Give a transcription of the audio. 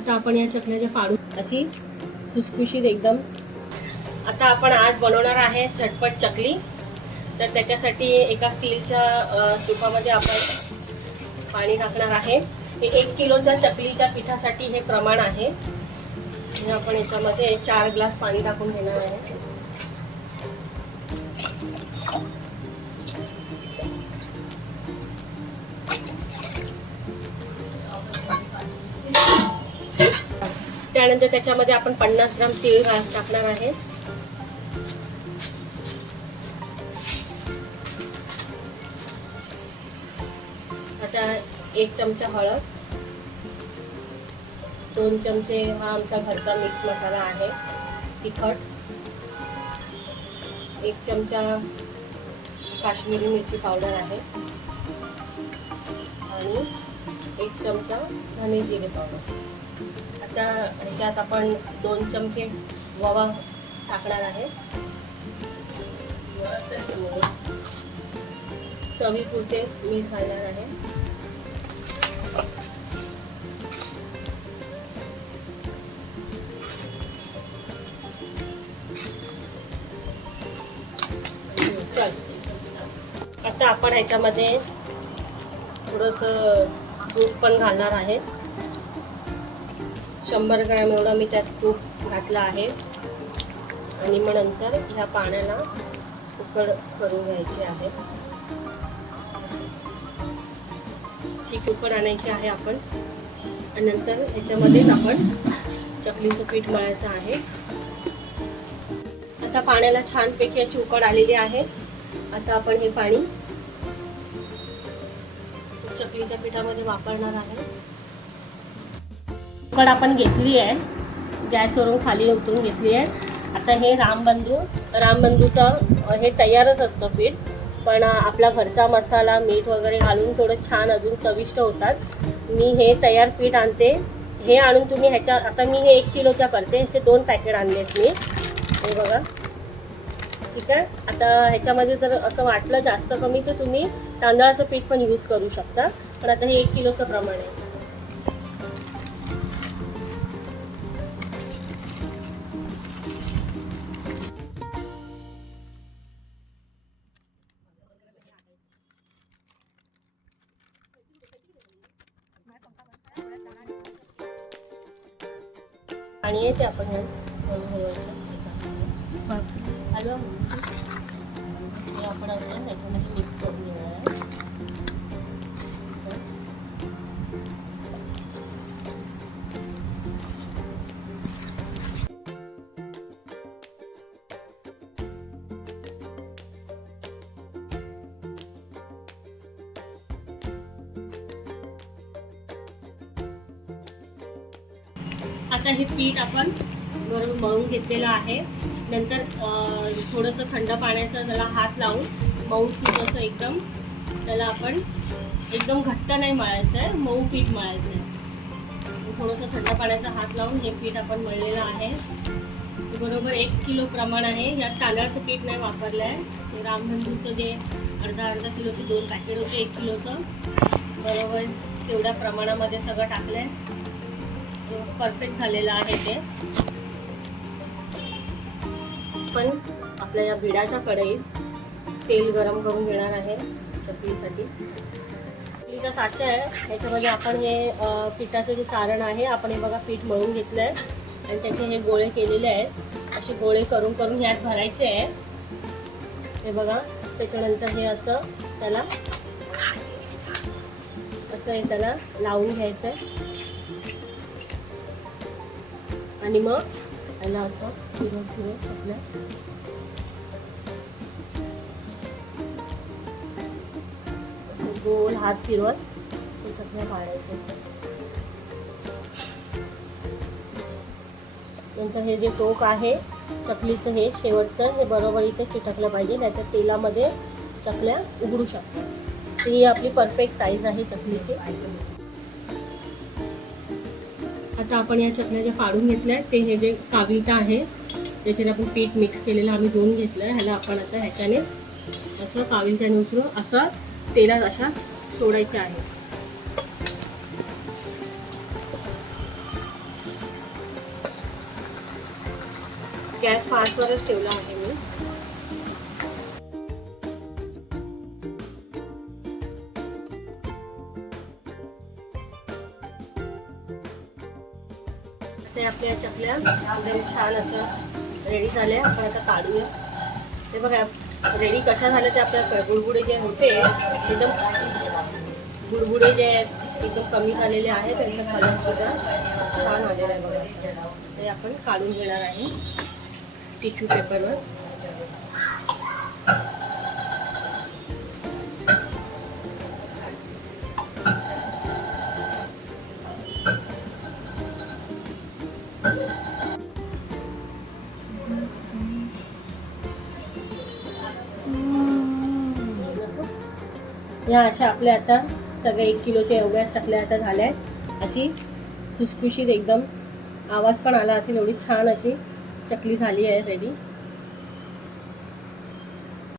आता आपण या चकल्याच्या पाडू अशी खुसखुशीत एकदम. आता आपण आज बनवणार आहे चटपट चकली. तर त्याच्यासाठी एका स्टीलच्या तुपामध्ये आपण पाणी टाकणार आहे. हे एक किलोच्या चकलीच्या पिठासाठी हे प्रमाण आहे. आपण याच्यामध्ये चार ग्लास पाणी टाकून घेणार आहे. त्यानंतर त्याच्यामध्ये आपण पन्नास ग्राम तीळ टाकणार आहे. आता एक चमचा हळद दोन चमचे हा आमचा घरचा मिक्स मसाला आहे तिखट एक चमचा काश्मीरी मिरची पावडर आहे आणि एक चमचा धने जिरे पावडर. त्या ह्याच्यात आपण दोन चमचे ववा टाकणार आहे. चवीपुरते मीठ घालणार आहे. चल. आता आपण ह्याच्यामध्ये थोडंसं दूध पण घालणार आहे. शंभर ग्रॅम एवढं मी त्यात तूप घातलं आहे. आणि मग नंतर ह्या पाण्याला उकड करून घ्यायची आहे. ठीक उकड आणायची आहे आपण. आणि नंतर ह्याच्यामध्येच आपण चकलीचं पीठ मळायचं आहे. आता पाण्याला छानपैकी अशी उकड आलेली आहे. आता आपण हे पाणी चकलीच्या पिठामध्ये वापरणार आहे. उकड आपण घेतली आहे. गॅसवरून खाली उतरून घेतली आहे. आता हे रामबंधू रामबंधूचं हे तयारच असतं पीठ. पण आपला घरचा मसाला मीठ वगैरे घालून थोडं छान अजून चविष्ट होतात. मी हे तयार पीठ आणते. हे आणून तुम्ही ह्याच्या आता मी हे एक किलोच्या करते. असे दोन पॅकेट आणलेत मी. हे बघा. ठीक आहे? आता ह्याच्यामध्ये जर असं वाटलं जास्त कमी तर तुम्ही तांदळाचं पीठ पण यूज करू शकता. पण आता हे एक किलोचं प्रमाण आहे. आणि येते आपण हळूहळू असं हॅलो आपण असं त्याच्यामध्ये मिक्स करून घेणार आहे. आता हे पीठ आपण बरोबर मळून घेतलेलं आहे. नंतर थोडंसं थंड पाण्याचं त्याला हात लावून मऊसूत असं एकदम त्याला आपण एकदम घट्ट नाही मळायचं आहे मऊ पीठ मळायचं आहे थोडंसं थंड पाण्याचा हात लावून हे पीठ आपण मळलेलं आहे. बरोबर एक किलो प्रमाण आहे. यात तांदळाचं पीठ नाही वापरलं आहे. ते जे अर्धा अर्धा किलोचे दोन पॅकेट होते एक किलोचं. बरोबर तेवढ्या प्रमाणामध्ये सगळं टाकलं आहे परफेक्ट झालेलं आहे ते. पण आपल्या या बिडाच्या कढईत तेल गरम करून घेणार आहे चकलीसाठी. चकलीचा साचा आहे. त्याच्यामध्ये आपण हे पिठाचं जे सारण आहे आपण हे बघा पीठ मळून घेतलं आहे आणि त्याचे हे गोळे केलेले आहेत. असे गोळे करून करून ह्यात भरायचे आहे. हे बघा त्याच्यानंतर हे असं त्याला असं हे त्याला लावून घ्यायचं आहे आणि मग याला असं फिरवून फिरवून चकल्या असं गोल हात फिरवत चकल्या पाडायचे नंतर हे जे टोक आहे चकलीचं हे शेवटचं हे बरोबर इथे चिटकलं पाहिजे नाहीतर तेलामध्ये चकल्या उघडू शकतात. ही आपली परफेक्ट साईज आहे चकलीची. आता आपण या चटण्या ज्या फाडून घेतल्या ते हे जे काविता आहे त्याच्याने आपण पीठ मिक्स केलेलं आम्ही दोन घेतलं आहे ह्याला आपण आता ह्याच्यानेच असं काविलत्याने उचलून असं तेलात अशा सोडायच्या आहे. गॅस फास्टवरच ठेवला आहे मी. ते आपल्या चकल्या एकदम छान असं रेडी झाल्या. आपण आता काढूया. ते बघा रेडी कशा झाल्या ते आपल्या बुडबुडे जे होते एकदम बुडबुडे जे आहेत एकदम कमी झालेले आहेत त्यांचा कलर सुद्धा छान आलेला आहे बघा. असं. ते आपण काढून घेणार आहे. टिश्यू पेपरवर ह्या अशा आपल्या आता सगळ्या एक किलोच्या एवढ्या चकल्या आता झाल्या आहेत. अशी खुसखुशीत एकदम आवाज पण आला असेल एवढी छान अशी चकली झाली आहे रेडी